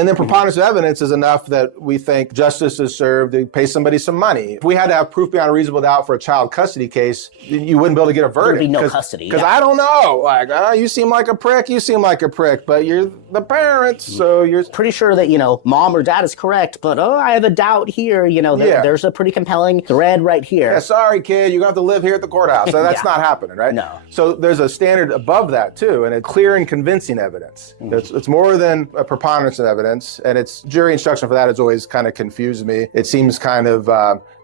And then preponderance of evidence is enough that we think justice is served to pay somebody some money. If we had to have proof beyond a reasonable doubt for a child custody case, you wouldn't be able to get a verdict. There'd be no custody. Because I don't know. Like, you seem like a prick, but you're the parents, so you're... Pretty sure that, mom or dad is correct, but I have a doubt here. There's a pretty compelling thread right here. Yeah, sorry, kid, you're going to have to live here at the courthouse. So that's not happening, right? No. So there's a standard above that, too, and it's clear and convincing evidence. It's more than a preponderance of evidence, and it's jury instruction for that has always kind of confused me. It seems kind of...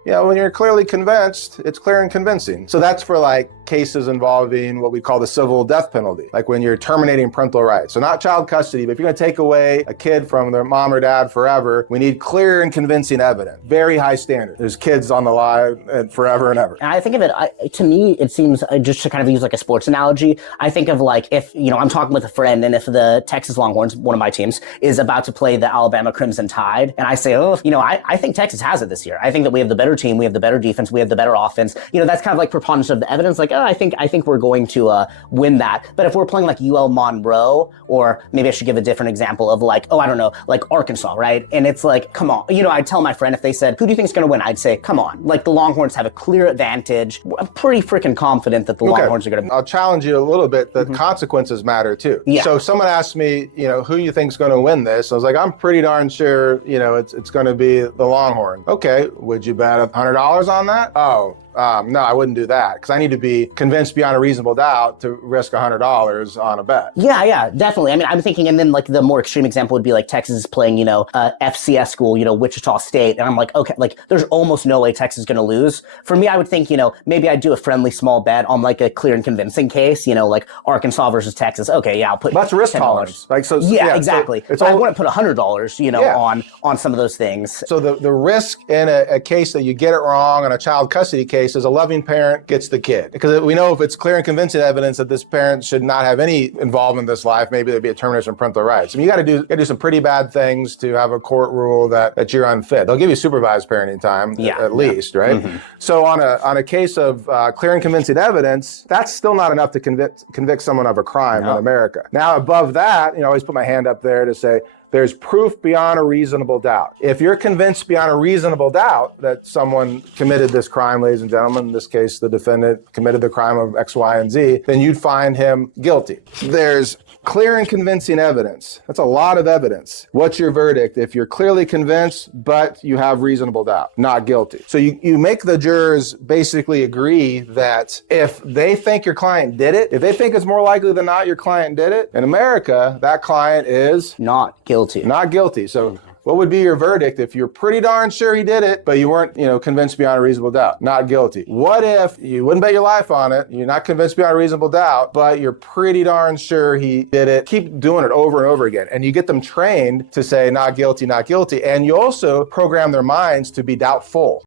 when you're clearly convinced, it's clear and convincing. So that's for like cases involving what we call the civil death penalty, like when you're terminating parental rights. So not child custody, but if you're going to take away a kid from their mom or dad forever, we need clear and convincing evidence. Very high standard. There's kids on the line forever and ever. And I think of it, to me, it seems, just to kind of use like a sports analogy, I think of like if, I'm talking with a friend and if the Texas Longhorns, one of my teams, is about to play the Alabama Crimson Tide, and I say, I think Texas has it this year. I think that we have the better team, we have the better defense, we have the better offense. That's kind of like preponderance of the evidence. Like, I think we're going to win that. But if we're playing like UL Monroe, or maybe I should give a different example of like, I don't know, like Arkansas, right? And it's like, come on. I'd tell my friend if they said, who do you think is going to win? I'd say, come on. Like the Longhorns have a clear advantage. I'm pretty freaking confident that the Longhorns are going to. I'll challenge you a little bit. The consequences matter too. Yeah. So if someone asked me, who you think is going to win this? I was like, I'm pretty darn sure, it's going to be the Longhorn. Okay. Would you bet $100 on that? No, I wouldn't do that because I need to be convinced beyond a reasonable doubt to risk $100 on a bet. Yeah, definitely. I mean, I'm thinking, and then like the more extreme example would be like Texas is playing, FCS school, Wichita State. And I'm like, okay, like there's almost no way Texas is going to lose. For me, I would think, maybe I'd do a friendly small bet on like a clear and convincing case, like Arkansas versus Texas. Okay, yeah, I'll put that's risk tolerance. Like, exactly. So I wouldn't put $100, on some of those things. So the risk in a case that you get it wrong on a child custody case is a loving parent gets the kid. Because we know if it's clear and convincing evidence that this parent should not have any involvement in this life, maybe there'd be a termination of parental rights. I mean, you got to do some pretty bad things to have a court rule that you're unfit. They'll give you supervised parenting time at least, right? Mm-hmm. So on a case of clear and convincing evidence, that's still not enough to convict someone of a crime in America. Now, above that, I always put my hand up there to say, there's proof beyond a reasonable doubt. If you're convinced beyond a reasonable doubt that someone committed this crime, ladies and gentlemen, in this case, the defendant committed the crime of X, Y, and Z, then you'd find him guilty. There's clear and convincing evidence. That's a lot of evidence. What's your verdict? If you're clearly convinced, but you have reasonable doubt, not guilty. So you make the jurors basically agree that if they think your client did it, if they think it's more likely than not your client did it, in America, that client is not guilty. Not guilty. So what would be your verdict if you're pretty darn sure he did it, but you weren't, convinced beyond a reasonable doubt? Not guilty. What if you wouldn't bet your life on it, you're not convinced beyond a reasonable doubt, but you're pretty darn sure he did it? Keep doing it over and over again. And you get them trained to say not guilty, and you also program their minds to be doubtful.